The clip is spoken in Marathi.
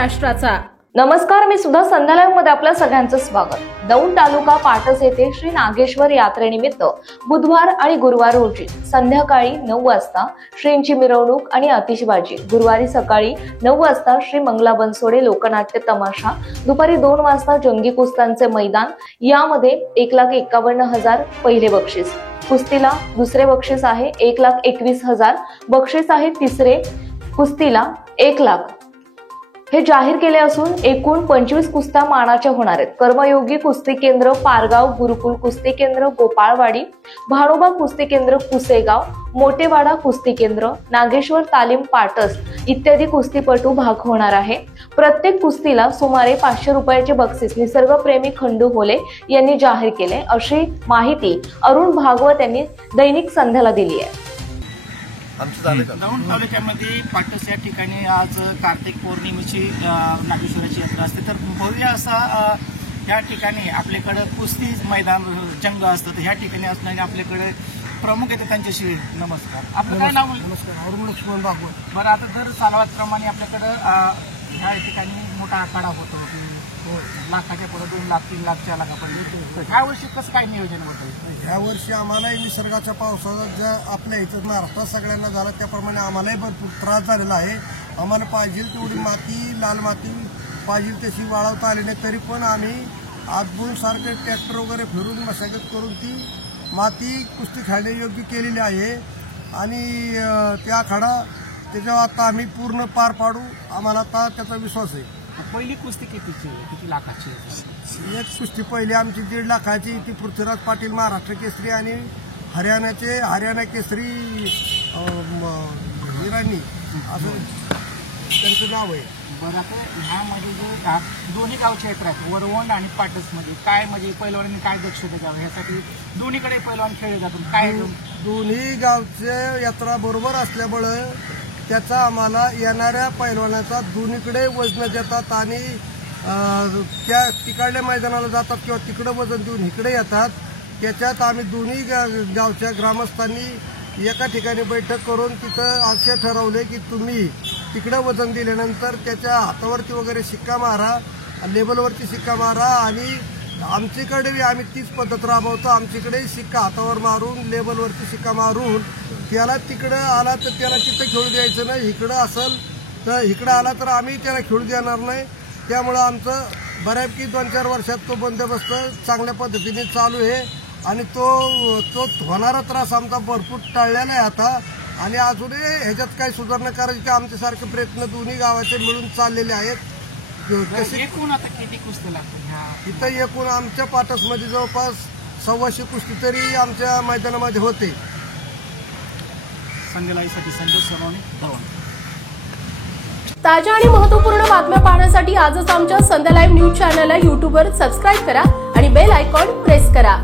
महाराष्ट्राचा। नमस्कार, मी सुद्धा संध्या लाईव्ह मध्ये आपल्या सगळ्यांचं स्वागत। दौंड तालुका पाटस येथे श्री नागेश्वर यात्रेनिमित्त बुधवार आणि गुरुवार रोजी संध्याकाळी 9 वाजता श्रींची मिरवणूक आणि आतिषबाजी, गुरुवारी सकाळी 9 वाजता श्री मंगला बनसोडे लोकनाट्य तमाशा, दुपारी 2 वाजता जंगी कुस्त्यांचे मैदान। यामध्ये 1,51,000 पहिले बक्षीस, कुस्तीला दुसरे बक्षीस आहे 1,21,000, बक्षीस आहे तिसरे कुस्तीला 1 लाख हे जाहीर केले असून एकूण 25 कुस्त्या मानाच्या होणार आहेत। कर्मयोगी कुस्ती केंद्र पारगाव, गुरुकुल कुस्ती केंद्र गोपाळवाडी, भाडोबा कुस्ती केंद्र कुसेगाव, मोटेवाडा कुस्ती केंद्र, नागेश्वर तालीम पाटस इत्यादी कुस्तीपटू भाग होणार आहे। प्रत्येक कुस्तीला सुमारे 500 रुपयाचे बक्षीस निसर्गप्रेमी खंडू होले यांनी जाहीर केले, अशी माहिती अरुण भागवत यांनी दैनिक संध्याला दिली आहे। दौंड तालुक्यामध्ये पाटस या ठिकाणी आज कार्तिक पौर्णिमेची नागेश्वराची यात्रा असते, तर भव्य असा या ठिकाणी आपल्याकडे कुस्ती मैदान जंग असतं। तर ह्या ठिकाणी असणारे आपल्याकडे प्रमुख येते, त्यांच्याशी नमस्कार। आपलं काय नाव? नमस्कार, अरुण लक्ष्मण भागवत। बरं, आता दर सालावाप्रमाणे आपल्याकडं ह्या ठिकाणी मोठा आखाडा होतो, लाखाच्या पुढे 2 लाख 3 लाख 4 लाख आपण देतो। ह्या वर्षी कसं काय नियोजन होतं? ह्या वर्षी आम्हालाही निसर्गाच्या पावसाचा ज्या आपल्या इथं महाराष्ट्रात सगळ्यांना झाला त्याप्रमाणे आम्हालाही भरपूर त्रास झालेला आहे। आम्हाला पाहिजे तेवढी माती, लाल माती पाहिजे तशी वाळवता आली नाही, तरी पण आम्ही आतबून सारखे ट्रॅक्टर वगैरे फिरून मशागत करून ती माती कुस्ती खेळण्यायोग्य केलेली आहे आणि त्या आखाडा त्याच्यावर आता आम्ही पूर्ण पार पाडू, आम्हाला आता त्याचा विश्वास आहे। पहिली कुस्ती किती लाखाची? एक कुस्ती पहिली आमची 1.5 लाखाची, ती पृथ्वीराज पाटील महाराष्ट्र केसरी आणि हरियाणा केसरी हिराणी असं त्यांचं नाव आहे। बरं, आता ह्यामध्ये जो दोन्ही गावचे आहेत वरवंड आणि पाटसमध्ये काय म्हणजे पैलवानांनी काय दक्षता घ्यावं ह्यासाठी दोन्हीकडे पैलवान खेळले जातात, काय दोन्ही गावचे यात्रा बरोबर असल्यामुळं त्याचा आम्हाला येणाऱ्या पैलवानाचा दोन्हीकडे वजन देतात आणि त्या तिकडल्या मैदानाला जातात किंवा तिकडे वजन देऊन इकडे येतात। त्याच्यात आम्ही दोन्ही गावच्या ग्रामस्थांनी एका ठिकाणी बैठक करून तिथं असे ठरवले की तुम्ही तिकडे वजन दिल्यानंतर त्याच्या हातावरती वगैरे शिक्का मारा, लेबलवरती शिक्का मारा आणि आमच्याकडे आम्ही तीच पद्धत राबवतो। आमच्याकडे शिक्का हातावर मारून लेबलवरती शिक्का मारून त्याला तिकडं आला तर त्याला तिथं खेळू द्यायचं नाही, इकडं असेल तर इकडं आला तर आम्ही त्याला खेळू देणार नाही। त्यामुळं आमचं बऱ्यापैकी 2-4 वर्षात तो बंदोबस्त चांगल्या पद्धतीने चालू आहे आणि तो होणारा त्रास आमचा भरपूर टळलेला आहे आता आणि अजूनही ह्याच्यात काही सुधारणा करायची की आमच्यासारखे प्रयत्न दोन्ही गावाचे मिळून चाललेले आहेत। एकूण आता किती कुस्ती लागते इथं? एकूण आमच्या पाटसमध्ये जवळपास 125 कुस्ती तरी आमच्या मैदानामध्ये होते। संध्यालाईसाठी संजय सरावणे, दौंड। ताज्या आणि महत्त्वपूर्ण बातम्या पाहण्यासाठी आजच आमच्या संध्या लाईव्ह न्यूज चॅनलला YouTubeवर सबस्क्राईब करा आणि बेल आयकॉन प्रेस करा।